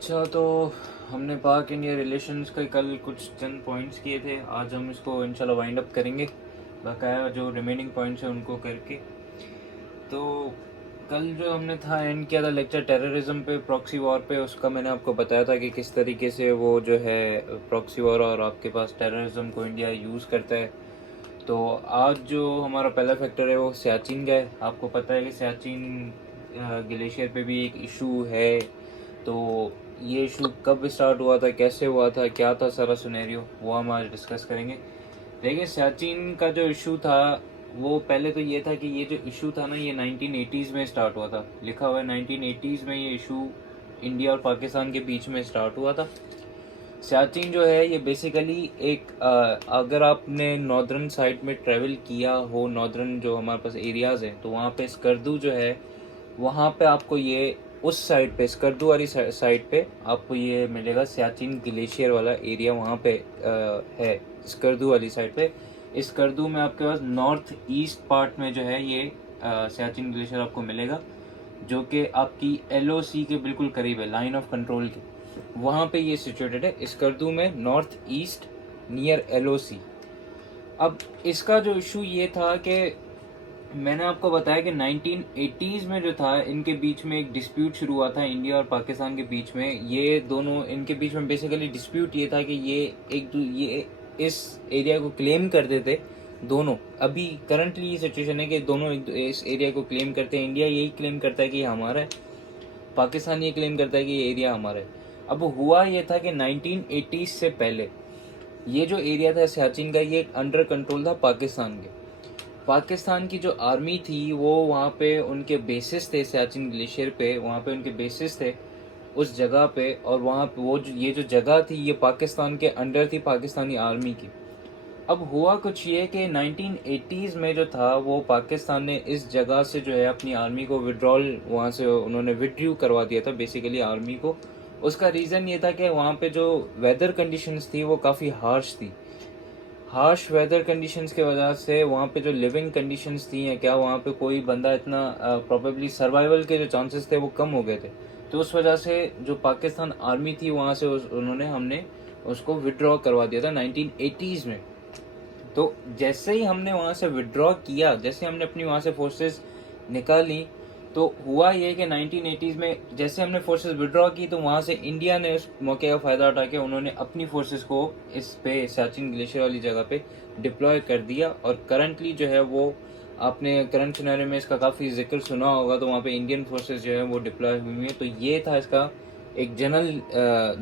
अच्छा, तो हमने पाक इंडिया रिलेशंस के कल कुछ चंद पॉइंट्स किए थे। आज हम इसको इंशाल्लाह वाइंड अप करेंगे, बकाया जो रिमेनिंग पॉइंट्स हैं उनको करके। तो कल जो हमने था एंड किया था लेक्चर टेररिज्म पे, प्रॉक्सी वॉर पे। उसका मैंने आपको बताया था कि किस तरीके से वो जो है प्रॉक्सी वॉर और आपके पास टेररिज्म को इंडिया यूज़ करता है। तो आज जो हमारा पहला फैक्टर है वो सियाचिन का है। आपको पता है कि सियाचिन ग्लेशियर पे भी एक इशू है। तो ये इशू कब स्टार्ट हुआ था, कैसे हुआ था, क्या था सारा सिनेरियो, वो हम आज डिस्कस करेंगे। देखिए, सियाचिन का जो इशू था वो पहले तो ये था कि ये जो इशू था ना, ये 1980s में स्टार्ट हुआ था। लिखा हुआ है 1980s में ये इशू इंडिया और पाकिस्तान के बीच में स्टार्ट हुआ था। सियाचिन जो है ये बेसिकली एक अगर आपने नॉर्दर्न साइड में ट्रेवल किया हो, नॉर्दर्न जो हमारे पास एरियाज हैं, तो वहाँ पे स्कर्दू जो है, वहाँ पे आपको ये उस साइड पे स्कर्दू वाली साइड पे आपको ये मिलेगा। सियाचिन ग्लेशियर वाला एरिया वहाँ पे है, स्कर्दू वाली साइड पे। इस स्कर्दू में आपके पास नॉर्थ ईस्ट पार्ट में जो है ये सियाचिन ग्लेशियर आपको मिलेगा, जो कि आपकी एलओसी के बिल्कुल करीब है, लाइन ऑफ कंट्रोल के। वहाँ पे ये सिचुएटेड है, स्कर्दू में, नॉर्थ ईस्ट नियर एलओसी। अब इसका जो इशू ये था कि मैंने आपको बताया कि 1980s में जो था इनके बीच में एक डिस्प्यूट शुरू हुआ था इंडिया और पाकिस्तान के बीच में। ये दोनों, इनके बीच में बेसिकली डिस्प्यूट ये था कि ये इस एरिया को क्लेम करते थे दोनों। अभी करंटली ये सिचुएशन है कि दोनों इस एरिया को क्लेम करते हैं। इंडिया यही क्लेम करता है कि ये हमारा है, पाकिस्तान ये क्लेम करता है कि ये एरिया हमारा है। अब हुआ ये था कि 1980s से पहले ये जो एरिया था सियाचिन का, ये अंडर कंट्रोल था पाकिस्तान के। पाकिस्तान की जो आर्मी थी वो वहाँ पे उनके बेसिस थे, सियाचिन ग्लेशियर पे, वहाँ पे उनके बेसिस थे उस जगह पे। और वहाँ पे वो जो ये जो जगह थी ये पाकिस्तान के अंडर थी, पाकिस्तानी आर्मी की। अब हुआ कुछ ये कि 1980s में जो था वो पाकिस्तान ने इस जगह से जो है अपनी आर्मी को विड्रॉल, वहाँ से उन्होंने विड्रू करवा दिया था बेसिकली आर्मी को। उसका रीज़न ये था कि वहाँ पे जो वेदर कंडीशंस थी वो काफ़ी हार्श थी। हार्श वेदर कंडीशंस के वजह से वहाँ पे जो लिविंग कंडीशंस थी, या क्या वहाँ पे कोई बंदा इतना प्रोबेबली सर्वाइवल के जो चांसेस थे वो कम हो गए थे। तो उस वजह से जो पाकिस्तान आर्मी थी वहाँ से उन्होंने हमने उसको विड्रॉ करवा दिया था 1980s में। तो जैसे ही हमने वहाँ से विड्रॉ किया, जैसे हमने अपनी वहाँ से फोर्सेस निकाली, तो हुआ ये कि 1980s में जैसे हमने फोर्सेस विड्रॉ की, तो वहाँ से इंडिया ने उस मौके का फ़ायदा उठा के उन्होंने अपनी फोर्सेस को इस पे सियाचिन ग्लेशियर वाली जगह पे डिप्लॉय कर दिया। और करंटली जो है वो, आपने करंट सिनेरियो में इसका काफ़ी जिक्र सुना होगा, तो वहाँ पे इंडियन फोर्सेस जो है वो डिप्लॉय हुई हैं। तो ये था इसका एक जनरल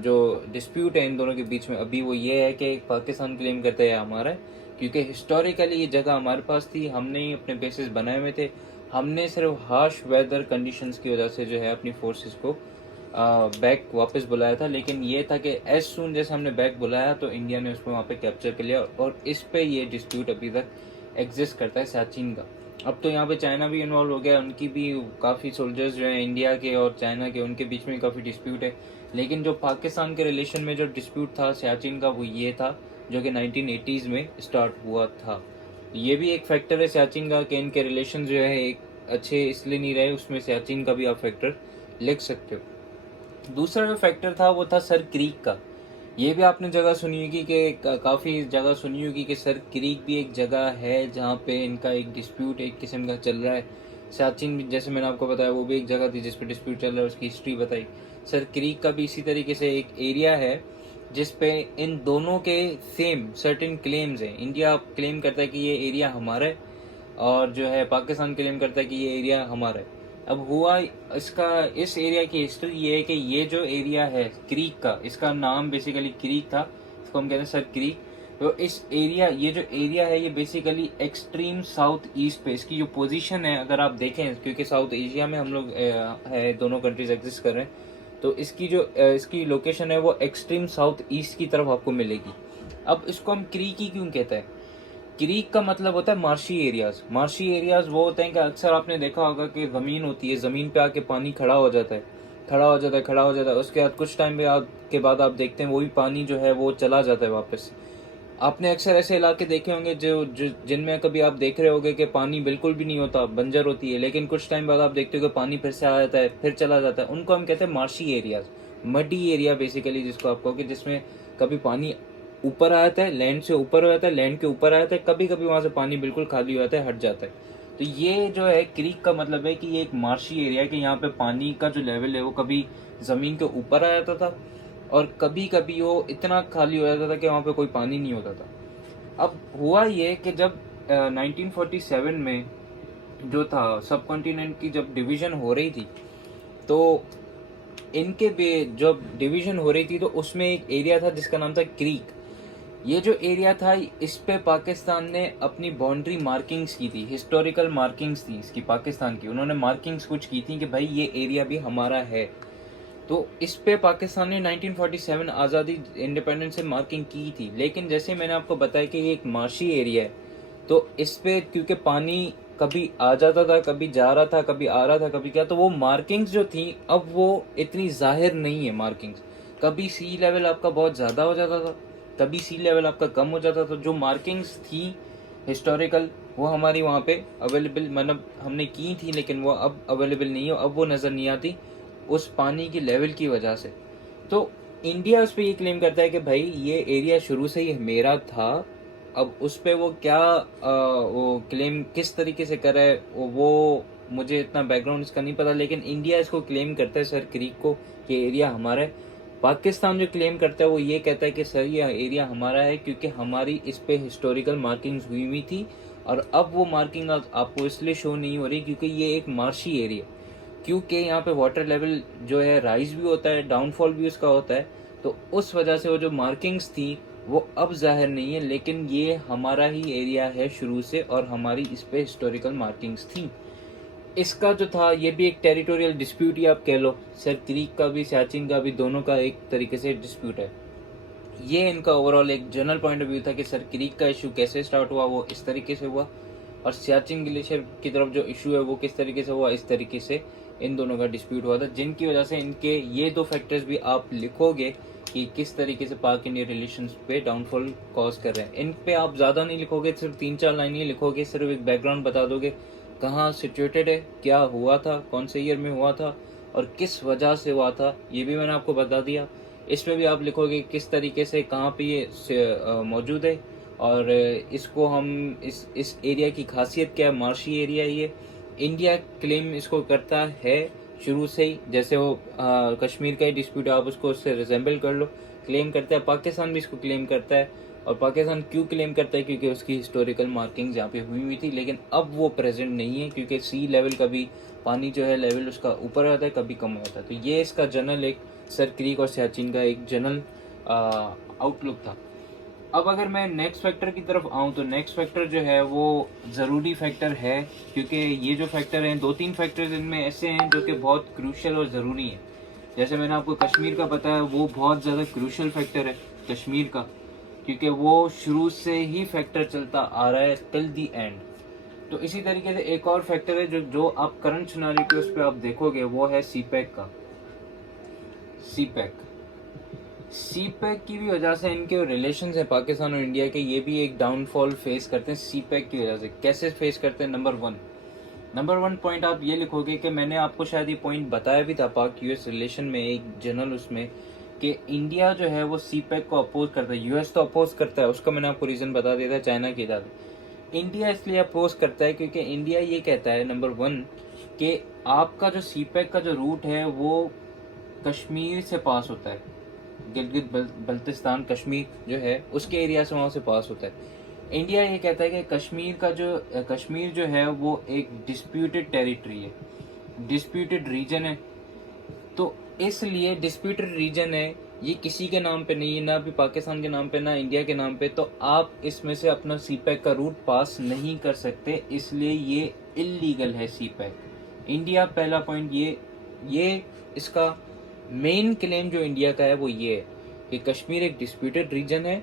जो डिस्प्यूट है इन दोनों के बीच में अभी, वो ये है कि पाकिस्तान क्लेम करता है हमारा है, क्योंकि हिस्टोरिकली ये जगह हमारे पास थी, हमने ही अपने बेसिस बनाए हुए थे। हमने सिर्फ हार्श वेदर कंडीशंस की वजह से जो है अपनी फोर्सेस को बैक वापस बुलाया था। लेकिन ये था कि एज सुन जैसे हमने बैक बुलाया तो इंडिया ने उसको वहाँ पे कैप्चर कर लिया, और इस पे ये डिस्प्यूट अभी तक एग्जिस्ट करता है सियाचिन का। अब तो यहाँ पे चाइना भी इन्वॉल्व हो गया, उनकी भी काफ़ी सोल्जर्स जो हैं इंडिया के और चाइना के, उनके बीच में काफ़ी डिस्प्यूट है। लेकिन जो पाकिस्तान के रिलेशन में जो डिस्प्यूट था सियाचिन का, वो ये था जो कि 1980s में स्टार्ट हुआ था। ये भी एक फैक्टर है सियाचिन का कि इनके रिलेशन जो है एक अच्छे इसलिए नहीं रहे, उसमें सियाचिन का भी आप फैक्टर लिख सकते हो। दूसरा जो फैक्टर था वो था सर क्रीक का। ये भी आपने जगह सुनी होगी कि काफ़ी जगह सुनी होगी कि सर क्रीक भी एक जगह है जहाँ पे इनका एक डिस्प्यूट एक किस्म का चल रहा है। सियाचिन भी, जैसे मैंने आपको बताया, वो भी एक जगह थी जिस पे डिस्प्यूट चल रहा है, उसकी हिस्ट्री बताई। सर क्रीक का भी इसी तरीके से एक एरिया है जिस पे इन दोनों के सेम सर्टेन क्लेम्स हैं। इंडिया क्लेम करता है कि ये एरिया हमारा है, और जो है पाकिस्तान क्लेम करता है कि ये एरिया हमारा है। अब हुआ इसका, इस एरिया की हिस्ट्री ये है कि ये जो एरिया है क्रीक का, इसका नाम बेसिकली क्रीक था, इसको हम कहते हैं सर क्रीक। तो इस एरिया, ये जो एरिया है ये बेसिकली एक्सट्रीम साउथ ईस्ट पे इसकी जो पोजीशन है, अगर आप देखें, क्योंकि साउथ एशिया में हम लोग है, दोनों कंट्रीज एग्जिस्ट कर रहे हैं, तो इसकी जो इसकी लोकेशन है वो एक्सट्रीम साउथ ईस्ट की तरफ आपको मिलेगी। अब इसको हम क्रीक ही क्यों कहते हैं? क्रीक का मतलब होता है मार्शी एरियाज। मार्शी एरियाज वो होते हैं कि अक्सर आपने देखा होगा कि ज़मीन होती है, ज़मीन पे आके पानी खड़ा हो जाता है, खड़ा हो जाता है, खड़ा हो जाता है, उसके बाद कुछ टाइम के बाद आप देखते हैं वही पानी जो है वो चला जाता है वापस। आपने अक्सर ऐसे इलाके देखे होंगे जो जिनमें कभी आप देख रहे होंगे कि पानी बिल्कुल भी नहीं होता, बंजर होती है, लेकिन कुछ टाइम बाद आप देखते हो कि पानी फिर से आ जाता है, फिर चला जाता है। उनको हम कहते हैं marshy areas. Muddy area basically जिसको आप कहोगे, जिसमें कभी पानी ऊपर आ जाता है, लैंड से ऊपर हो जाता है, लैंड के ऊपर आ जाता है, कभी कभी वहाँ से पानी बिल्कुल खाली हो जाता है, हट जाता है। तो ये जो है क्रीक का मतलब है कि ये एक मार्शी एरिया है, कि यहाँ पे पानी का जो लेवल है वो कभी ज़मीन के ऊपर आ जाता था और कभी कभी वो इतना खाली हो जाता था कि वहाँ पे कोई पानी नहीं होता था। अब हुआ ये कि जब 1947 में जो था सब कॉन्टिनेंट की जब डिवीज़न हो रही थी, तो इनके जब डिवीज़न हो रही थी तो उसमें एक एरिया था जिसका नाम था क्रीक। ये जो एरिया था इस पे पाकिस्तान ने अपनी बाउंड्री मार्किंग्स की थी, हिस्टोरिकल मार्किंग्स थी इसकी पाकिस्तान की। उन्होंने मार्किंग्स कुछ की थी कि भाई ये एरिया भी हमारा है। तो इस पे पाकिस्तान ने 1947 आज़ादी इंडिपेंडेंस से मार्किंग की थी। लेकिन जैसे मैंने आपको बताया कि ये एक मार्शी एरिया है, तो इस पे क्योंकि पानी कभी आ जाता था, कभी जा रहा था, कभी आ रहा था, कभी क्या, तो वो मार्किंग्स जो थी अब वो इतनी जाहिर नहीं है मार्किंग्स। कभी सी लेवल आपका बहुत ज़्यादा हो जाता था, कभी सी लेवल आपका कम हो जाता था। जो मार्किंग्स थी हिस्टोरिकल वो हमारी वहाँ पे अवेलेबल, मतलब हमने की थी, लेकिन वो अब अवेलेबल नहीं हो, अब वो नज़र नहीं आती उस पानी की लेवल की वजह से। तो इंडिया उस पर ये क्लेम करता है कि भाई ये एरिया शुरू से ही मेरा था। अब उस पे वो क्या वो क्लेम किस तरीके से कर रहा है वो मुझे इतना बैकग्राउंड इसका नहीं पता, लेकिन इंडिया इसको क्लेम करता है सर क्रीक को कि एरिया हमारा है। पाकिस्तान जो क्लेम करता है वो ये कहता है कि सर ये एरिया हमारा है क्योंकि हमारी इस पे हिस्टोरिकल मार्किंग्स हुई हुई थी, और अब वो मार्किंग आपको इसलिए शो नहीं हो रही क्योंकि ये एक मार्शी एरिया, क्योंकि यहाँ पे वाटर लेवल जो है राइज भी होता है, डाउनफॉल भी उसका होता है। तो उस वजह से वो जो मार्किंग्स थी वो अब जाहिर नहीं है, लेकिन ये हमारा ही एरिया है शुरू से और हमारी इस पे हिस्टोरिकल मार्किंग्स थी। इसका जो था ये भी एक टेरिटोरियल डिस्प्यूट ही आप कह लो, सर क्रीक का भी सियाचिन का भी, दोनों का एक तरीके से डिस्प्यूट है। ये इनका ओवरऑल एक जनरल पॉइंट ऑफ व्यू था कि सर क्रीक का इशू कैसे स्टार्ट हुआ, वो इस तरीके से हुआ, और सियाचिन ग्लेशियर की तरफ जो इशू है वो किस तरीके से हुआ, इस तरीके से इन दोनों का डिस्प्यूट हुआ था, जिनकी वजह से इनके ये दो फैक्टर्स भी आप लिखोगे कि किस तरीके से पाक इंडिया रिलेशंस पे डाउनफॉल कॉज कर रहे हैं। इन पे आप ज़्यादा नहीं लिखोगे, सिर्फ 3-4 लाइन ही लिखोगे, सिर्फ एक बैकग्राउंड बता दोगे कहाँ सिचुएटेड है, क्या हुआ था, कौन से ईयर में हुआ था और किस वजह से हुआ था, ये भी मैंने आपको बता दिया। इसमें भी आप लिखोगे किस तरीके से कहाँ पे ये मौजूद है, और इसको हम इस एरिया की खासियत क्या है, मार्शी एरिया ये इंडिया क्लेम इसको करता है शुरू से ही, जैसे वो कश्मीर का ही डिस्प्यूट आप उसको उससे रिजेंबल कर लो, क्लेम करता है। पाकिस्तान भी इसको क्लेम करता है, और पाकिस्तान क्यों क्लेम करता है, क्योंकि उसकी हिस्टोरिकल मार्किंग्स यहाँ पे हुई हुई थी, लेकिन अब वो प्रेजेंट नहीं है क्योंकि सी लेवल कभी पानी जो है लेवल उसका ऊपर आता है, कभी कम होता है। तो ये इसका जनरल एक सर क्रीक और सियाचिन का एक जनरल आउटलुक था। अब अगर मैं नेक्स्ट फैक्टर की तरफ आऊँ तो नेक्स्ट फैक्टर जो है वो ज़रूरी फैक्टर है, क्योंकि ये जो फैक्टर हैं 2-3 फैक्टर्स इनमें ऐसे हैं जो कि बहुत क्रूशल और ज़रूरी हैं। जैसे मैंने आपको कश्मीर का बताया, वो बहुत ज़्यादा क्रूशल फैक्टर है कश्मीर का, क्योंकि वो शुरू से ही फैक्टर चलता आ रहा है टिल दी एंड। तो इसी तरीके से एक और फैक्टर है जो आप करंट सिनेरियो उस पर आप देखोगे, वो है सीपैक का। सीपैक की भी वजह से इनके रिलेशंस है पाकिस्तान और इंडिया के, ये भी एक डाउनफॉल फेस करते हैं सीपैक की वजह से। कैसे फेस करते हैं? नंबर वन पॉइंट आप ये लिखोगे कि मैंने आपको शायद ये पॉइंट बताया भी था पाक यूएस रिलेशन में एक जनरल उसमें, कि इंडिया जो है वो सीपैक को अपोज करता है, यूएस तो अपोज करता है, उसका मैंने आपको रीज़न बता दिया था, चाइना की इजाज़त। इंडिया इसलिए अपोज करता है क्योंकि इंडिया ये कहता है नंबर वन कि आपका जो सीपैक का जो रूट है वो कश्मीर से पास होता है, गिलगित बल्तिस्तान कश्मीर जो है उसके एरिया से वहाँ से पास होता है। इंडिया ये कहता है कि कश्मीर जो है वो एक डिस्प्यूटेड टेरिटरी है, डिस्प्यूटेड रीजन है। तो इसलिए डिस्प्यूटेड रीजन है, ये किसी के नाम पे नहीं है, ना भी पाकिस्तान के नाम पे ना इंडिया के नाम पे, तो आप इसमें से अपना सीपैक का रूट पास नहीं कर सकते, इसलिए ये इल्लीगल है सीपैक। इंडिया पहला पॉइंट ये इसका मेन क्लेम जो इंडिया का है वो ये है कि कश्मीर एक डिस्प्यूटेड रीजन है,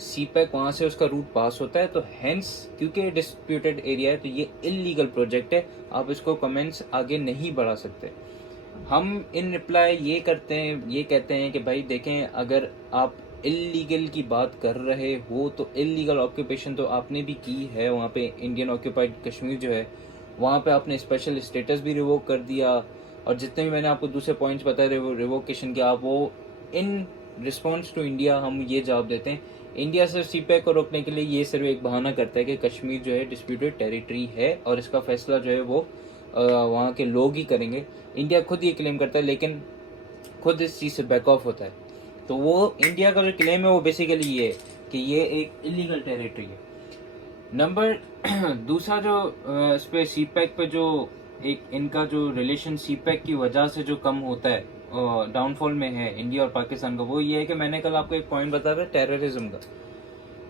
सीपैक वहाँ से उसका रूट पास होता है, तो हेंस क्योंकि डिस्प्यूटेड एरिया है तो ये इल्लीगल प्रोजेक्ट है, आप इसको कमेंट्स आगे नहीं बढ़ा सकते। हम इन रिप्लाई ये कहते हैं कि भाई देखें, अगर आप इल्लीगल की बात कर रहे हो तो इल्लीगल ऑक्यूपेशन तो आपने भी की है वहाँ पे, इंडियन ऑक्यूपाइड कश्मीर जो है वहाँ पे आपने स्पेशल स्टेटस भी रिवोक कर दिया, और जितने भी मैंने आपको दूसरे पॉइंट्स बताए रिवोकेशन के, आप वो इन रिस्पॉन्स टू इंडिया हम ये जवाब देते हैं। इंडिया सिर्फ सीपैक को रोकने के लिए ये सिर्फ एक बहाना करता है कि कश्मीर जो है डिस्प्यूटेड टेरिटरी है और इसका फैसला जो है वो वहाँ के लोग ही करेंगे। इंडिया खुद ये क्लेम करता है लेकिन खुद इस चीज़ से बैक ऑफ होता है। तो वो इंडिया का जो क्लेम है वो बेसिकली ये है कि ये एक इलीगल टेरिटरी है। नंबर दूसरा जो इस पे सीपैक पे जो एक इनका जो रिलेशन सीपैक की वजह से जो कम होता है, डाउनफॉल में है इंडिया और पाकिस्तान का, वो ये है कि मैंने कल आपको एक पॉइंट बताया था टेररिज्म का।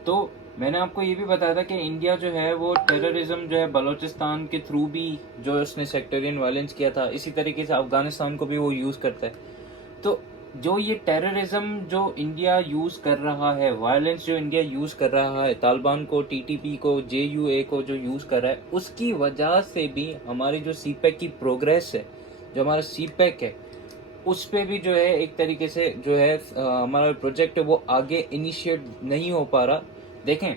तो मैंने आपको ये भी बताया था कि इंडिया जो है वो टेररिज्म जो है बलूचिस्तान के थ्रू भी जो उसने सेक्टरियन वायलेंस किया था, इसी तरीके से अफगानिस्तान को भी वो यूज़ करता है। तो जो ये टेररिज्म जो इंडिया यूज़ कर रहा है, वायलेंस जो इंडिया यूज़ कर रहा है, तालिबान को, टीटीपी को, जेयूए को जो यूज़ कर रहा है, उसकी वजह से भी हमारी जो सीपैक की प्रोग्रेस है, जो हमारा सीपैक है, उस पे भी जो है एक तरीके से जो है हमारा प्रोजेक्ट है वो आगे इनिशिएट नहीं हो पा रहा। देखें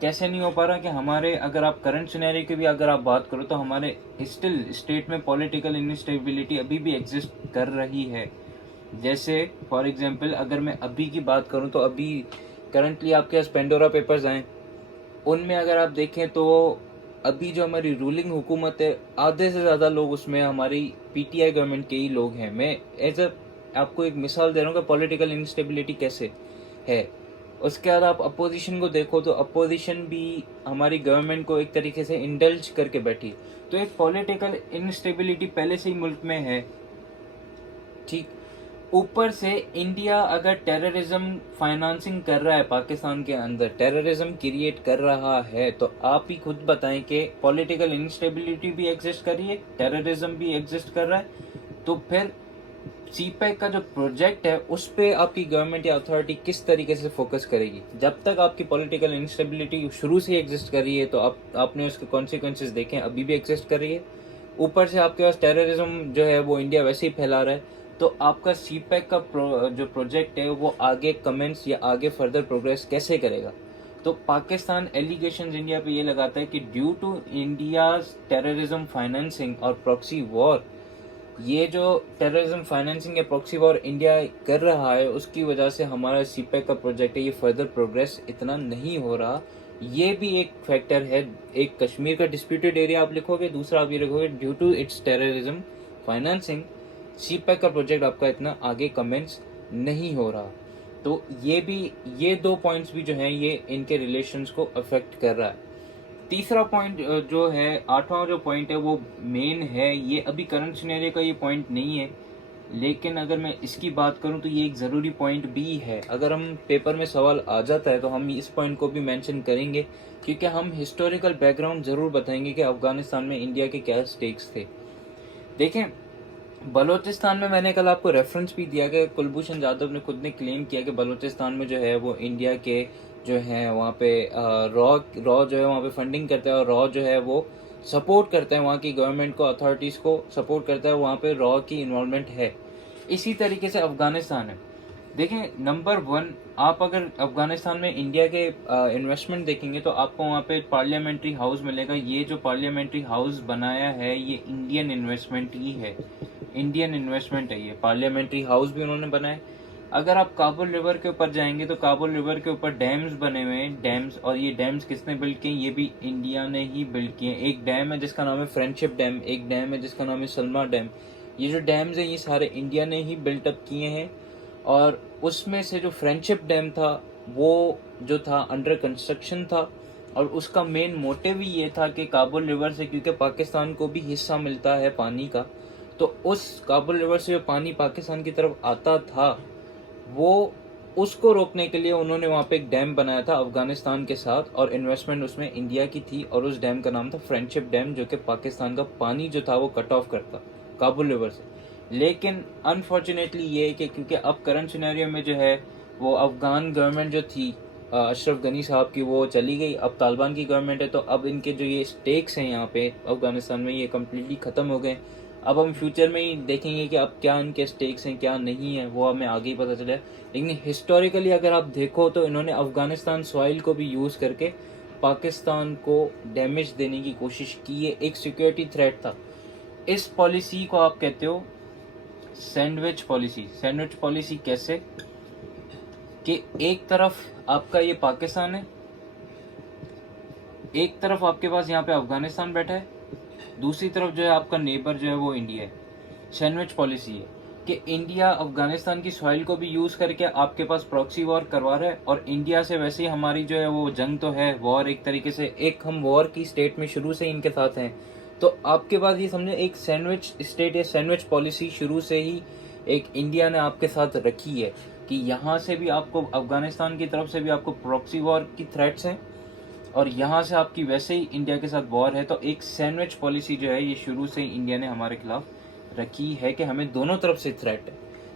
कैसे नहीं हो पा रहा कि हमारे, अगर आप करंट सिनेरियो की भी अगर आप बात करो तो हमारे स्टिल स्टेट में पॉलिटिकल इनस्टेबिलिटी अभी भी एग्जिस्ट कर रही है। जैसे फॉर एग्जांपल अगर मैं अभी की बात करूं तो अभी करंटली आपके पास पेंडोरा पेपर्स आए, उनमें अगर आप देखें तो अभी जो हमारी रूलिंग हुकूमत है, आधे से ज़्यादा लोग उसमें हमारी पीटीआई गवर्नमेंट के ही लोग हैं। मैं एज अ आपको एक मिसाल दे रहा हूँ कि पॉलिटिकल इंस्टेबिलिटी कैसे है। उसके बाद आप अपोजिशन को देखो तो अपोजिशन भी हमारी गवर्नमेंट को एक तरीके से इंडल्ज करके बैठी। तो एक पॉलिटिकल इंस्टेबिलिटी पहले से ही मुल्क में है, ठीक। ऊपर से इंडिया अगर टेररिज्म फाइनेंसिंग कर रहा है, पाकिस्तान के अंदर टेररिज्म क्रिएट कर रहा है, तो आप ही खुद बताएं कि पॉलिटिकल इंस्टेबिलिटी भी एग्जिस्ट कर रही है, टेररिज्म भी एग्जिस्ट कर रहा है, तो फिर सीपैक का जो प्रोजेक्ट है उस पे आपकी गवर्नमेंट या अथॉरिटी किस तरीके से फोकस करेगी। जब तक आपकी पॉलिटिकल इंस्टेबिलिटी शुरू से एग्जिस्ट कर रही है तो आपने उसके कॉन्सिक्वेंसेस देखे, अभी भी एग्जिस्ट कर रही है। ऊपर से आपके पास टेररिज्म जो है वो इंडिया वैसे ही फैला रहा है, तो आपका सीपैक का जो प्रोजेक्ट है वो आगे कमेंट्स या आगे फर्दर प्रोग्रेस कैसे करेगा। तो पाकिस्तान एलिगेशंस इंडिया पे ये लगाता है कि due to India's terrorism financing और प्रॉक्सी वॉर, ये जो टेररिज्म फाइनेंसिंग या प्रॉक्सी वॉर इंडिया कर रहा है उसकी वजह से हमारा सीपैक का प्रोजेक्ट है ये फर्दर प्रोग्रेस इतना नहीं हो रहा। ये भी एक फैक्टर है। एक कश्मीर का डिस्प्यूटेड एरिया आप लिखोगे, दूसरा आप ये लिखोगे due to its terrorism financing CPEC का प्रोजेक्ट आपका इतना आगे कमेंट्स नहीं हो रहा। तो ये दो पॉइंट्स भी जो हैं ये इनके रिलेशंस को अफेक्ट कर रहा है। तीसरा पॉइंट जो है, आठवां जो पॉइंट है वो मेन है, ये अभी करंट सिनेरियो का ये पॉइंट नहीं है, लेकिन अगर मैं इसकी बात करूं तो ये एक ज़रूरी पॉइंट भी है। अगर हम पेपर में सवाल आ जाता है तो हम इस पॉइंट को भी मेंशन करेंगे, क्योंकि हम हिस्टोरिकल बैकग्राउंड ज़रूर बताएंगे कि अफगानिस्तान में इंडिया के क्या स्टेक्स थे। देखें बलूचिस्तान में मैंने कल आपको रेफरेंस भी दिया कि कुलभूषण जाधव ने खुद ने क्लेम किया कि बलूचिस्तान में जो है वो इंडिया के जो है वहाँ पे रॉ जो है वहाँ पे फंडिंग करता है और रॉ जो है वो सपोर्ट करता है, वहाँ की गवर्नमेंट को, अथॉरिटीज़ को सपोर्ट करता है, वहाँ पे रॉ की इन्वॉल्वमेंट है। इसी तरीके से अफगानिस्तान है। देखें नंबर 1, आप अगर अफगानिस्तान में इंडिया के इन्वेस्टमेंट देखेंगे तो आपको वहाँ पे पार्लियामेंट्री हाउस मिलेगा। ये जो पार्लियामेंट्री हाउस बनाया है ये इंडियन इन्वेस्टमेंट ही है, इंडियन इन्वेस्टमेंट है ये। पार्लियामेंट्री हाउस भी उन्होंने बनाया। अगर आप काबुल रिवर के ऊपर जाएंगे तो काबुल रिवर के ऊपर डैम्स बने हुए हैं, डैम्स, और ये डैम्स किसने बिल्ड किए? ये भी इंडिया ने ही बिल्ड किए। एक डैम है जिसका नाम है फ्रेंडशिप डैम, एक डैम है जिसका नाम है सलमा डैम। ये जो डैम्स हैं ये सारे इंडिया ने ही बिल्टअप किए हैं। और उसमें से जो फ्रेंडशिप डैम था वो जो था अंडर कंस्ट्रक्शन था, और उसका मेन मोटिव ही ये था कि काबुल रिवर से, क्योंकि पाकिस्तान को भी हिस्सा मिलता है पानी का, तो उस काबुल रिवर से जो पानी पाकिस्तान की तरफ आता था वो उसको रोकने के लिए उन्होंने वहाँ पे एक डैम बनाया था अफगानिस्तान के साथ, और इन्वेस्टमेंट उसमें इंडिया की थी, और उस डैम का नाम था फ्रेंडशिप डैम, जो कि पाकिस्तान का पानी जो था वो कट ऑफ करता काबुल रिवर से। लेकिन अनफॉर्चुनेटली ये है कि क्योंकि अब करंट सिनेरियो में जो है वो अफगान गवर्नमेंट जो थी अशरफ गनी साहब की वो चली गई, अब तालिबान की गवर्नमेंट है, तो अब इनके जो ये स्टेक्स हैं यहाँ पे अफगानिस्तान में ये कम्प्लीटली ख़त्म हो गए। अब हम फ्यूचर में ही देखेंगे कि अब क्या इनके स्टेक्स हैं क्या नहीं है, वो हमें आगे ही पता चला है। लेकिन हिस्टोरिकली अगर आप देखो तो इन्होंने अफगानिस्तान सॉइल को भी यूज़ करके पाकिस्तान को डैमेज देने की कोशिश की है, एक सिक्योरिटी थ्रेट था। इस पॉलिसी को आप कहते हो सैंडविच पॉलिसी। सैंडविच पॉलिसी कैसे कि एक तरफ आपका ये पाकिस्तान है, एक तरफ आपके पास यहाँ पे अफगानिस्तान बैठा है, दूसरी तरफ जो है आपका नेबर जो है वो इंडिया है। सैंडविच पॉलिसी है कि इंडिया अफगानिस्तान की सॉइल को भी यूज करके आपके पास प्रॉक्सी वॉर करवा रहा है, और इंडिया से वैसे ही हमारी जो है वो जंग तो है, वॉर एक तरीके से, एक हम वॉर की स्टेट में शुरू से इनके साथ हैं। तो आपके पास ये समझे एक सैंडविच स्टेट या सैंडविच पॉलिसी शुरू से ही एक इंडिया ने आपके साथ रखी है कि यहाँ से भी आपको अफगानिस्तान की तरफ से भी आपको प्रॉक्सी वॉर की थ्रेट्स हैं, और यहाँ से आपकी वैसे ही इंडिया के साथ वॉर है। तो एक सैंडविच पॉलिसी जो है ये शुरू से ही इंडिया ने हमारे खिलाफ रखी है कि हमें दोनों तरफ से थ्रेट है।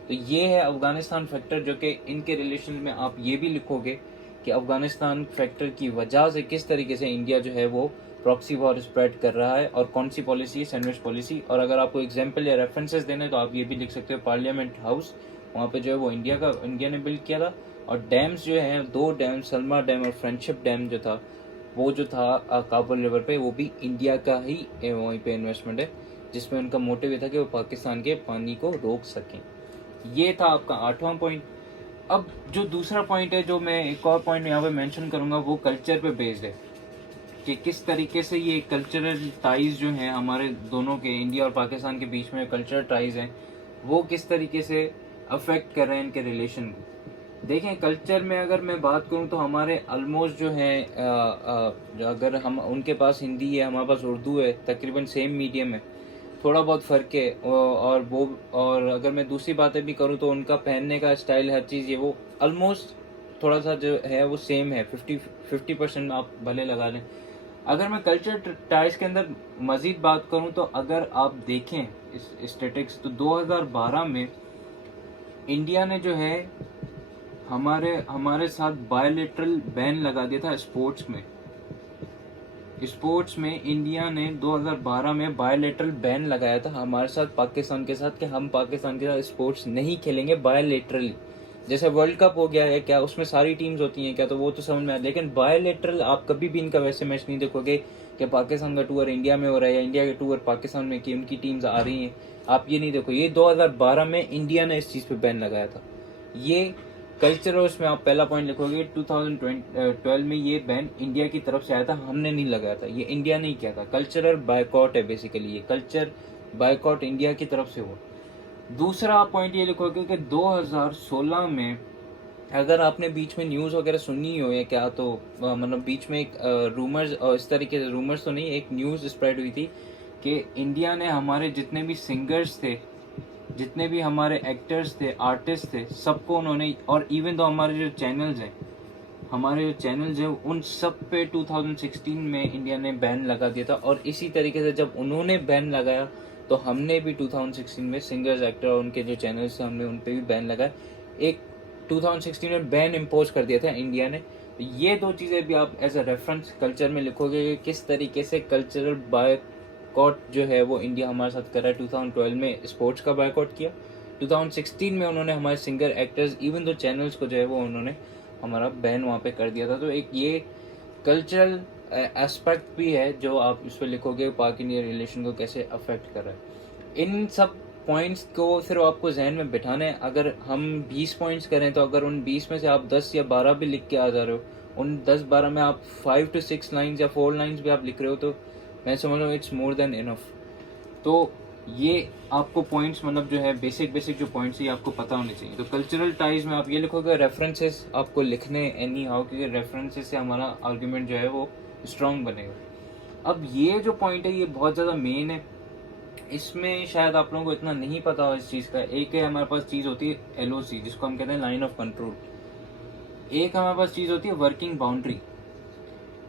तो ये है अफगानिस्तान फैक्टर, जो कि इनके रिलेशन में आप ये भी लिखोगे कि अफगानिस्तान फैक्टर की वजह से किस तरीके से इंडिया जो है वो प्रॉक्सी वॉर स्प्रेड कर रहा है, और कौन सी पॉलिसी है, सैंडविच पॉलिसी। और अगर आपको एग्जाम्पल या रेफरेंसेस देने तो आप ये भी लिख सकते हो पार्लियामेंट हाउस, वहाँ पे जो है वो इंडिया ने बिल्ड किया था। और डैम्स जो है, 2 डैम, सलमा डैम और फ्रेंडशिप डैम जो था वो जो था काबुल रिवर पे, वो भी इंडिया का ही वहीं पे इन्वेस्टमेंट है, जिसमें उनका मोटिव ये था कि वो पाकिस्तान के पानी को रोक सकें। ये था आपका 8वां पॉइंट। अब जो दूसरा पॉइंट है, जो मैं एक और पॉइंट यहाँ पे मेंशन करूंगा, वो कल्चर पे बेस्ड है कि किस तरीके से ये कल्चरल टाइज जो हैं हमारे दोनों के, इंडिया और पाकिस्तान के बीच में कल्चरल टाइज हैं, वो किस तरीके से अफेक्ट कर रहे हैं इनके रिलेशन को। देखें, कल्चर में अगर मैं बात करूं तो हमारे ऑलमोस्ट जो है अगर हम उनके पास हिंदी है, हमारे पास उर्दू है, तकरीबन सेम मीडियम है, थोड़ा बहुत फ़र्क है। और अगर मैं दूसरी बातें भी करूं तो उनका पहनने का स्टाइल, हर चीज़ ये वो ऑलमोस्ट थोड़ा सा जो है वो सेम है, 50% आप भले लगा लें। अगर मैं कल्चर टाइज के अंदर मज़ीद बात करूं तो अगर आप देखें इस स्टेटिक्स, तो 2012 में इंडिया ने जो है हमारे साथ बायलेटरल बैन लगा दिया था स्पोर्ट्स में। स्पोर्ट्स में इंडिया ने 2012 में बायलेटरल बैन लगाया था हमारे साथ, पाकिस्तान के साथ, कि हम पाकिस्तान के साथ स्पोर्ट्स नहीं खेलेंगे बायलेटरली। जैसे वर्ल्ड कप हो गया है क्या, उसमें सारी टीम्स होती हैं क्या, तो वो तो समझ में आया, लेकिन बायलेटरल आप कभी भी इनका वैसे मैच नहीं देखोगे कि पाकिस्तान का टूर इंडिया में हो रहा है या इंडिया का टूर पाकिस्तान में, कि उनकी टीम्स आ रही हैं, आप ये नहीं देखो। ये 2012 में इंडिया ने इस चीज़ पे बैन लगाया था। ये कल्चर, उसमें आप पहला पॉइंट लिखोगे 2012 में ये बैन इंडिया की तरफ से आया था, हमने नहीं लगाया था, ये इंडिया ने ही किया था। कल्चरल बायकॉट है बेसिकली, ये कल्चर बायकॉट इंडिया की तरफ से हो। दूसरा पॉइंट ये लिखोगे कि 2016 में, अगर आपने बीच में न्यूज़ वगैरह सुनी हो या क्या, तो मतलब बीच में एक रूमर्स, और इस तरीके से रूमर्स तो नहीं, एक न्यूज़ स्प्रेड हुई थी कि इंडिया ने हमारे जितने भी सिंगर्स थे, जितने भी हमारे एक्टर्स थे, आर्टिस्ट थे, सबको उन्होंने, और इवन तो हमारे जो चैनल्स हैं उन सब पे 2016 में इंडिया ने बैन लगा दिया था। और इसी तरीके से जब उन्होंने बैन लगाया तो हमने भी 2016 में सिंगर्स, एक्टर और उनके जो चैनल्स थे, हमने उन पे भी बैन लगाया। एक 2016 में बैन इम्पोज कर दिया था इंडिया ने। ये 2 चीज़ें भी आप एज अ रेफरेंस कल्चर में लिखोगे कि किस तरीके से कल्चरल बायकॉट जो है वो इंडिया हमारे साथ कर रहा है। 2012 में स्पोर्ट्स का बायकॉट किया, 2016 में उन्होंने हमारे singer, actors, even though channels को जो है वो उन्होंने हमारा बैन वहाँ पे कर दिया था। तो एक ये कल्चरल एस्पेक्ट भी है जो आप इस पर लिखोगे, पाक इंडिया रिलेशन को कैसे अफेक्ट कर रहा है। इन सब पॉइंट्स को सिर्फ आपको जहन में बिठाना है। अगर हम 20 पॉइंट्स करें तो अगर उन 20 में से आप 10 या 12 भी लिख के आ जा रहे हो, उन 10-12 में आप 5 to 6 लाइन्स या 4 लाइन्स भी आप लिख रहे हो, तो मैं समझ रहा हूँ इट्स मोर देन इनफ। तो ये आपको पॉइंट्स, मतलब जो है बेसिक जो पॉइंट्स ये आपको पता होने चाहिए। तो कल्चरल टाइज में आप ये लिखोगे, रेफरेंसेस आपको लिखने एनी हाउ, क्योंकि रेफरेंसेस से हमारा आर्ग्यूमेंट जो है वो स्ट्रॉन्ग बनेगा। अब ये जो पॉइंट है ये बहुत ज़्यादा मेन है, इसमें शायद आप लोगों को इतना नहीं पता हो इस चीज़ का। एक है हमारे पास चीज़ होती है LOC, जिसको हम कहते हैं लाइन ऑफ कंट्रोल। एक हमारे पास चीज़ होती है वर्किंग बाउंड्री।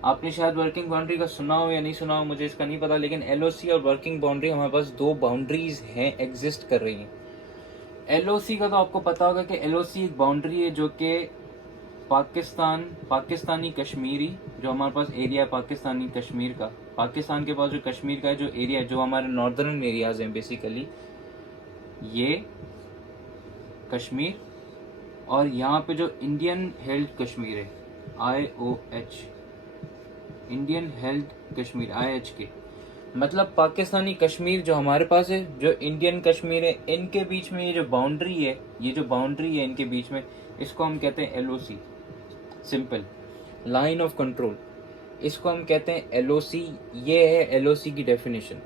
आपने शायद वर्किंग बाउंड्री का सुना हो या नहीं सुना हो, मुझे इसका नहीं पता, लेकिन LOC और वर्किंग बाउंड्री, हमारे पास 2 बाउंड्रीज हैं, एग्जिस्ट कर रही हैं। LOC का तो आपको पता होगा कि LOC एक बाउंड्री है जो कि पाकिस्तानी कश्मीरी, जो हमारे पास एरिया है पाकिस्तानी कश्मीर का, पाकिस्तान के पास जो कश्मीर का जो एरिया है, जो हमारे नॉर्दर्न एरियाज हैं बेसिकली, ये कश्मीर, और यहाँ पे जो इंडियन हेल्ड कश्मीर है, IOH, Indian held Kashmir, IHK, मतलब पाकिस्तानी कश्मीर जो हमारे पास है, जो इंडियन कश्मीर है, इनके बीच में ये जो बाउंड्री है, इनके बीच में, इसको हम कहते हैं LOC, simple line of control, इसको हम कहते हैं एलओसी। ये है एलओसी की डेफिनेशन।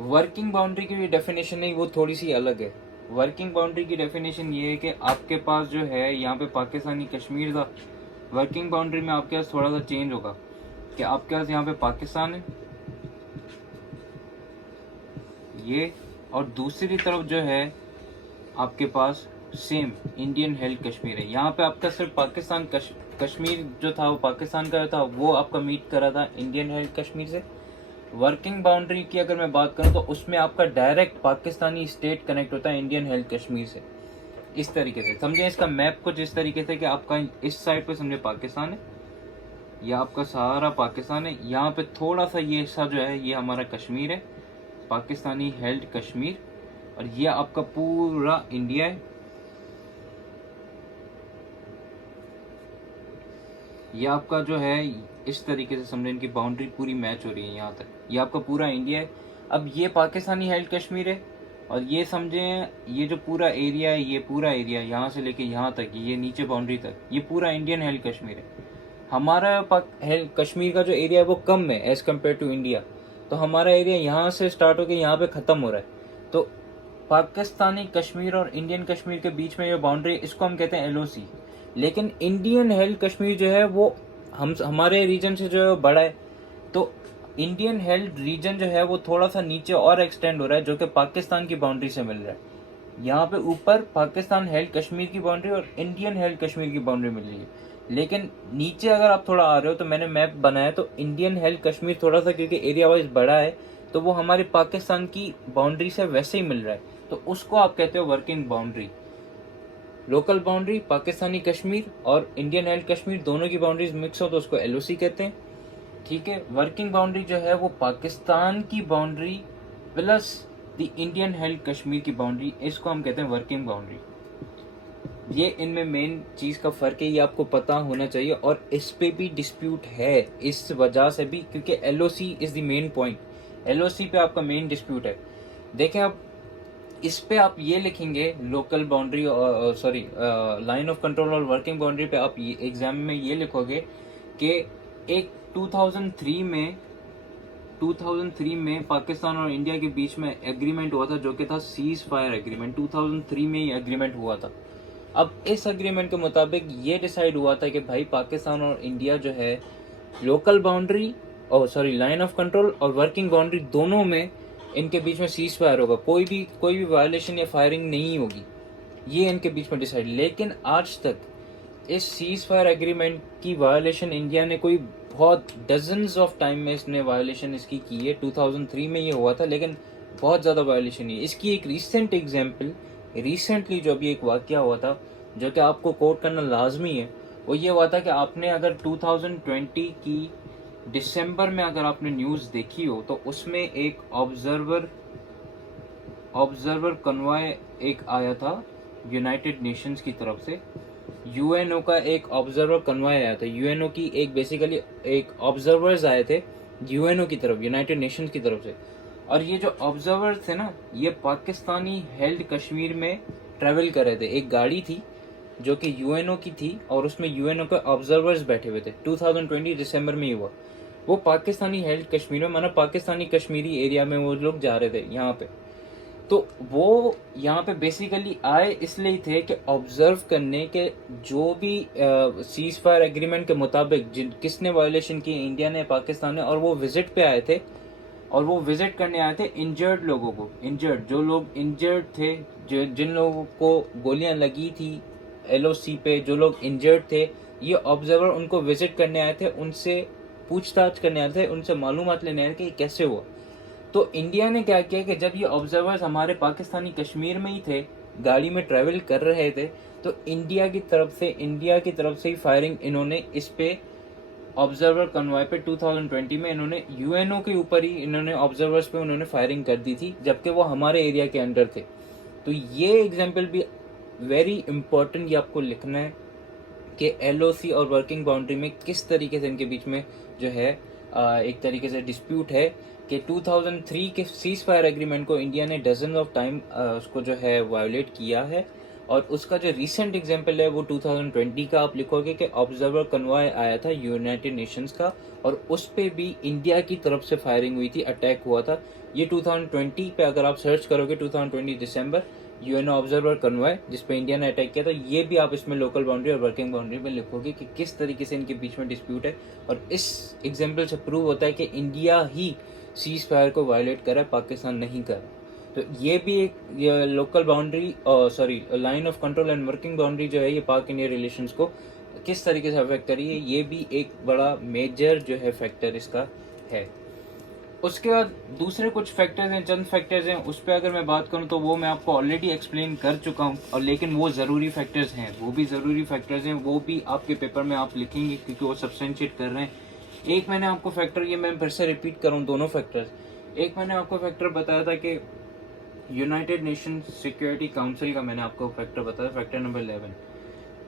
वर्किंग बाउंड्री की डेफिनेशन नहीं, वो थोड़ी सी अलग है। वर्किंग बाउंड्री की डेफिनेशन ये है कि आपके पास जो है यहाँ पे पाकिस्तानी कश्मीर था, वर्किंग बाउंड्री में आपके पास थोड़ा सा चेंज होगा कि आपके पास यहाँ पे पाकिस्तान है ये, और दूसरी तरफ जो है आपके पास सेम इंडियन हेल्ड कश्मीर है। यहाँ पे आपका सिर्फ पाकिस्तान कश्मीर जो था वो पाकिस्तान का था, वो आपका मीट करा था इंडियन हेल्ड कश्मीर से। वर्किंग बाउंड्री की अगर मैं बात करूँ तो उसमें आपका डायरेक्ट पाकिस्तानी स्टेट कनेक्ट होता है इंडियन हेल्ड कश्मीर से। इस तरीके से समझे इसका मैप कुछ इस तरीके से कि आपका इस साइड पे समझे पाकिस्तान है, या आपका सारा पाकिस्तान है, यहाँ पे थोड़ा सा ये हिस्सा जो है ये हमारा कश्मीर है, पाकिस्तानी हेल्ड कश्मीर, और ये आपका पूरा इंडिया है। ये आपका जो है इस तरीके से समझे, इनकी बाउंड्री पूरी मैच हो रही है यहाँ तक, ये आपका पूरा इंडिया है। अब ये पाकिस्तानी हेल्ड कश्मीर है, और ये समझे ये जो पूरा एरिया है, ये पूरा एरिया यहाँ से लेके यहाँ तक, ये नीचे बाउंड्री तक, ये पूरा इंडियन हेल्ड कश्मीर है। हमारा कश्मीर का जो एरिया है वो कम है एज कम्पेयर टू इंडिया, तो हमारा एरिया यहाँ से स्टार्ट होकर यहाँ पे ख़त्म हो रहा है। तो पाकिस्तानी कश्मीर और इंडियन कश्मीर के बीच में ये बाउंड्री, इसको हम कहते हैं एलओसी। लेकिन इंडियन हेल्ड कश्मीर जो है वो हमारे रीजन से जो है बड़ा है, तो इंडियन हेल्ड रीजन जो है वो थोड़ा सा नीचे और एक्सटेंड हो रहा है, जो कि पाकिस्तान की बाउंड्री से मिल रहा है। यहाँ पे ऊपर पाकिस्तान हेल्ड कश्मीर की बाउंड्री और इंडियन हेल्ड कश्मीर की बाउंड्री मिल रही है, लेकिन नीचे अगर आप थोड़ा आ रहे हो तो मैंने मैप बनाया तो इंडियन हेल्ड कश्मीर थोड़ा सा, क्योंकि एरिया वाइज बड़ा है, तो वो हमारे पाकिस्तान की बाउंड्री से वैसे ही मिल रहा है, तो उसको आप कहते हो working boundary. Local boundary Pakistani Kashmir और इंडियन हेल्ड कश्मीर दोनों की बाउंड्रीज मिक्स हो तो उसको एलओसी कहते हैं, ठीक है। वर्किंग बाउंड्री जो है वो पाकिस्तान की boundary plus the Indian held Kashmir की बाउंड्री, इसको हम कहते हैं वर्किंग बाउंड्री। ये इनमें मेन चीज का फर्क है, ये आपको पता होना चाहिए, और इस पे भी डिस्प्यूट है इस वजह से भी, क्योंकि LOC is the main point, LOC पे आपका मेन डिस्प्यूट है। देखें आप इस पे आप ये लिखेंगे लोकल बाउंड्री और सॉरी लाइन ऑफ कंट्रोल और वर्किंग बाउंड्री पे आप एग्जाम में ये लिखोगे कि एक 2003 में पाकिस्तान और इंडिया के बीच में एग्रीमेंट हुआ था, जो कि था सीज फायर एग्रीमेंट। 2003 में ये एग्रीमेंट हुआ था। अब इस एग्रीमेंट के मुताबिक ये डिसाइड हुआ था कि भाई पाकिस्तान और इंडिया जो है लोकल बाउंड्री और सॉरी लाइन ऑफ कंट्रोल और वर्किंग बाउंड्री दोनों में इनके बीच में सीज फायर होगा, कोई भी वायलेशन या फायरिंग नहीं होगी, ये इनके बीच में डिसाइड। लेकिन आज तक इस सीज फायर एग्रीमेंट की वायलेशन इंडिया ने कोई बहुत डजन्स ऑफ टाइम में इसने वायलेशन इसकी की है। 2003 में ये हुआ था, लेकिन बहुत ज़्यादा वायलेशन है। इसकी एक रिसेंट एग्जाम्पल, रिसेंटली जो भी एक वाकया हुआ था जो कि आपको कोट करना लाजमी है, वो ये हुआ था कि आपने अगर 2020 की दिसंबर में अगर आपने न्यूज़ देखी हो तो उसमें एक ऑब्जर्वर कन्वॉय एक आया था यूनाइटेड नेशंस की तरफ से। यूएनओ का एक ऑब्जर्वर कन्वॉय आया था, यूएनओ की एक बेसिकली एक ऑब्जर्वर्स आए थे यूएनओ की तरफ, यूनाइटेड नेशंस की तरफ से। और ये जो ऑब्जर्वर्स थे ना, ये पाकिस्तानी हेल्ड कश्मीर में ट्रैवल कर रहे थे। एक गाड़ी थी जो कि यूएनओ की थी और उसमें यूएनओ के ऑब्जर्वर्स बैठे हुए थे। 2020 दिसंबर में ही हुआ। वो पाकिस्तानी हेल्ड कश्मीर में, माना पाकिस्तानी कश्मीरी एरिया में वो लोग जा रहे थे यहाँ पे। तो वो यहाँ पे बेसिकली आए इसलिए थे कि ऑब्जर्व करने के जो भी सीज फायर एग्रीमेंट के मुताबिक किसने वायलेशन की, इंडिया ने पाकिस्तान ने। और वो विजिट पे आए थे, और वो विजिट करने आए थे इंजर्ड लोगों को, इंजर्ड जो लोग इंजर्ड थे, जिन लोगों को गोलियां लगी थी एलओसी पे, जो लोग इंजर्ड थे, ये ऑब्जर्वर उनको विजिट करने आए थे, उनसे पूछताछ करने आए थे, उनसे मालूमात लेने आए थे कि कैसे हुआ। तो इंडिया ने क्या किया कि जब ये ऑब्जर्वर्स हमारे पाकिस्तानी कश्मीर में ही थे, गाड़ी में ट्रैवल कर रहे थे, तो इंडिया की तरफ से ही फायरिंग इन्होंने इस पे ऑब्जर्वर कन्वॉय पे 2020 में इन्होंने यूएनओ के ऊपर ही इन्होंने ऑब्जर्वर्स पे उन्होंने फायरिंग कर दी थी, जबकि वो हमारे एरिया के अंडर थे। तो ये एग्जाम्पल भी वेरी इंपॉर्टेंट, ये आपको लिखना है कि एलओसी और वर्किंग बाउंड्री में किस तरीके से इनके बीच में जो है एक तरीके से डिस्प्यूट है कि 2003 के सीज फायर एग्रीमेंट को इंडिया ने डजन ऑफ टाइम उसको जो है वायोलेट किया है। और उसका जो रिसेंट एग्जांपल है वो 2020 का आप लिखोगे कि ऑब्जर्वर कन्वॉय आया था यूनाइटेड नेशंस का, और उस पे भी इंडिया की तरफ से फायरिंग हुई थी, अटैक हुआ था। ये 2020 पे अगर आप सर्च करोगे 2020 दिसंबर यूएनओ ऑब्जर्वर कन्वॉय जिस पे इंडिया ने अटैक किया था, ये भी आप इसमें लोकल बाउंड्री और वर्किंग बाउंड्री में लिखोगे कि किस तरीके से इनके बीच में डिस्प्यूट है। और इस एग्जाम्पल से प्रूव होता है कि इंडिया ही सीज फायर को वायलेट कर रहा है, पाकिस्तान नहीं कर रहा। तो ये भी एक local boundary line of control and working boundary जो है ये पाक इंडिया रिलेशंस को किस तरीके से अफेक्ट करी है, ये भी एक बड़ा मेजर जो है फैक्टर इसका है। उसके बाद दूसरे कुछ फैक्टर्स हैं, चंद फैक्टर्स हैं, उस पर अगर मैं बात करूं तो वो मैं आपको ऑलरेडी एक्सप्लेन कर चुका हूं, और लेकिन वो ज़रूरी फैक्टर्स हैं, वो भी ज़रूरी फैक्टर्स हैं, वो भी आपके पेपर में आप लिखेंगे क्योंकि वो सब्सटेंशिएट कर रहे हैं। एक मैंने आपको फैक्टर, ये मैं फिर से रिपीट करूँ दोनों फैक्टर्स, एक मैंने आपको फैक्टर बताया था कि यूनाइटेड नेशन सिक्योरिटी काउंसिल का मैंने आपको फैक्टर बताया, फैक्टर नंबर 11